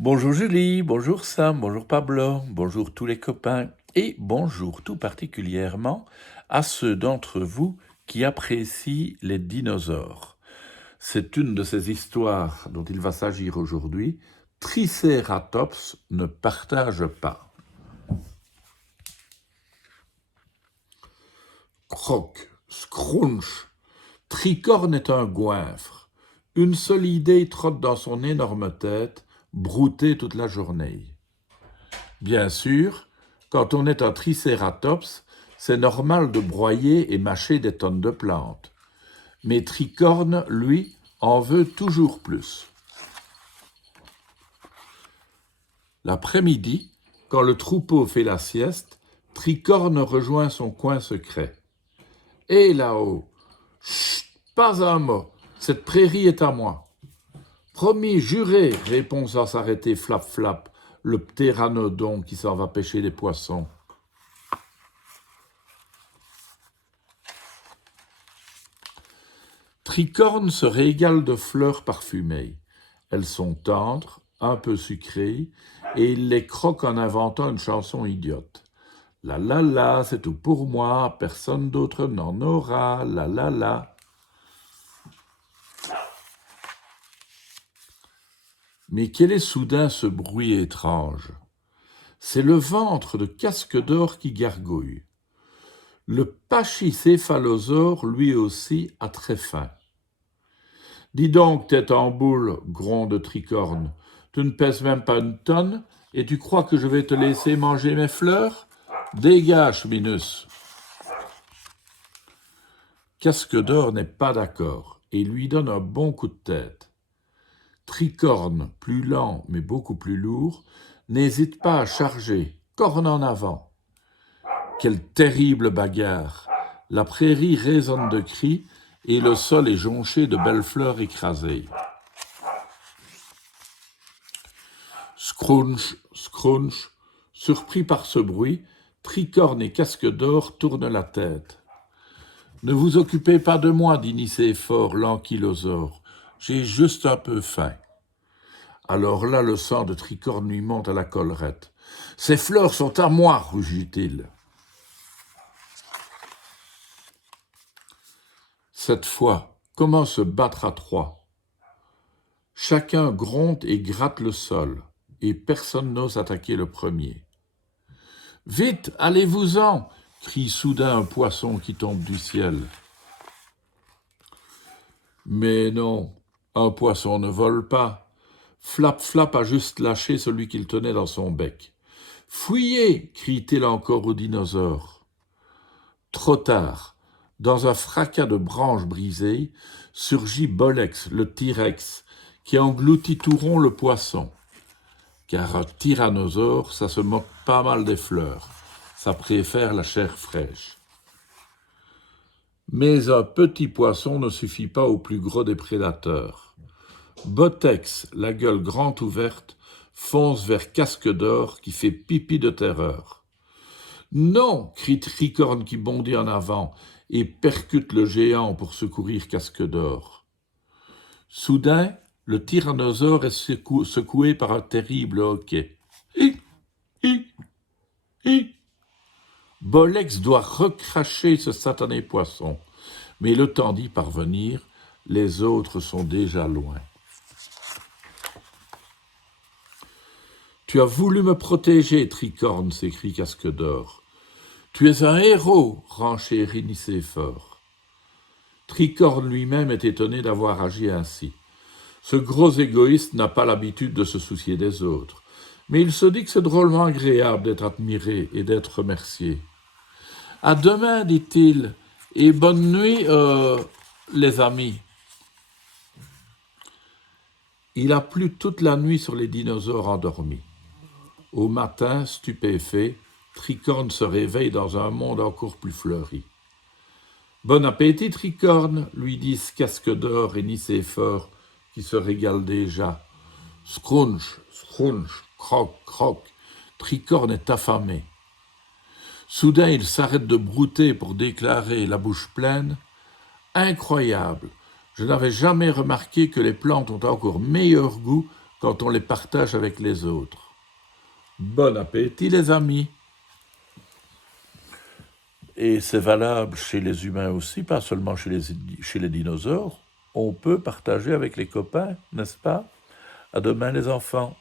Bonjour Julie, bonjour Sam, bonjour Pablo, bonjour tous les copains et bonjour tout particulièrement à ceux d'entre vous qui apprécient les dinosaures. C'est une de ces histoires dont il va s'agir aujourd'hui. Tricératops ne partage pas. Croc, scrunch, Tricorne est un goinfre. Une seule idée trotte dans son énorme tête, broutée toute la journée. Bien sûr, quand on est un tricératops, c'est normal de broyer et mâcher des tonnes de plantes. Mais Tricorne, lui, en veut toujours plus. L'après-midi, quand le troupeau fait la sieste, Tricorne rejoint son coin secret. « Hé là-haut, chut, pas un mot, cette prairie est à moi. »« Promis, juré, répond sans s'arrêter Flap Flap, le ptéranodon qui s'en va pêcher des poissons. Tricorne se régale de fleurs parfumées. Elles sont tendres, un peu sucrées, et il les croque en inventant une chanson idiote. La la la, c'est tout pour moi, personne d'autre n'en aura, la la la. Mais quel est soudain ce bruit étrange? C'est le ventre de Casque d'Or qui gargouille. Le pachycéphalosaure, lui aussi, a très faim. « Dis donc, tête en boule, gronde Tricorne, tu ne pèses même pas une tonne et tu crois que je vais te laisser manger mes fleurs? Dégage, Minus !» Casque d'Or n'est pas d'accord et lui donne un bon coup de tête. Tricorne, plus lent mais beaucoup plus lourd, n'hésite pas à charger, corne en avant. Quelle terrible bagarre! La prairie résonne de cris et le sol est jonché de belles fleurs écrasées. Scrunch, scrunch, surpris par ce bruit, Tricorne et Casque d'Or tournent la tête. « Ne vous occupez pas de moi, dit Nicéphore, l'ankylosaure, j'ai juste un peu faim. » Alors là, le sang de Tricorne lui monte à la collerette. « Ces fleurs sont à moi, rugit-il. » Cette fois, comment se battre à trois? Chacun gronde et gratte le sol, et personne n'ose attaquer le premier. « Vite, allez-vous-en » crie soudain un poisson qui tombe du ciel. Mais non, un poisson ne vole pas. Flap Flap a juste lâché celui qu'il tenait dans son bec. « Fuyez » crie-t-il encore au dinosaure. Trop tard. Dans un fracas de branches brisées, surgit Bolex, le T-Rex, qui engloutit tout rond le poisson. Car un tyrannosaure, ça se moque pas mal des fleurs. Ça préfère la chair fraîche. Mais un petit poisson ne suffit pas au plus gros des prédateurs. Botex, la gueule grande ouverte, fonce vers Casque d'Or qui fait pipi de terreur. « Non » crie Tricorne qui bondit en avant et percute le géant pour secourir Casque d'Or. Soudain, le tyrannosaure est secoué par un terrible hoquet. Bolex doit recracher ce satané poisson, mais le temps d'y parvenir, les autres sont déjà loin. « Tu as voulu me protéger, Tricorne » s'écrie Casque d'Or. « Tu es un héros » renchérit Nicéphore. Tricorne lui-même est étonné d'avoir agi ainsi. Ce gros égoïste n'a pas l'habitude de se soucier des autres, mais il se dit que c'est drôlement agréable d'être admiré et d'être remercié. « À demain, dit-il, et bonne nuit, les amis. » Il a plu toute la nuit sur les dinosaures endormis. Au matin, stupéfait, Tricorne se réveille dans un monde encore plus fleuri. « Bon appétit, Tricorne » lui disent Casque d'Or et Nicéphore, qui se régalent déjà. Scrunch, scrunch, croc, croc, Tricorne est affamé. Soudain, il s'arrête de brouter pour déclarer, la bouche pleine, « Incroyable, je n'avais jamais remarqué que les plantes ont encore meilleur goût quand on les partage avec les autres. Bon appétit les amis. Et c'est valable chez les humains aussi, pas seulement chez les dinosaures. On peut partager avec les copains, n'est-ce pas? À demain les enfants.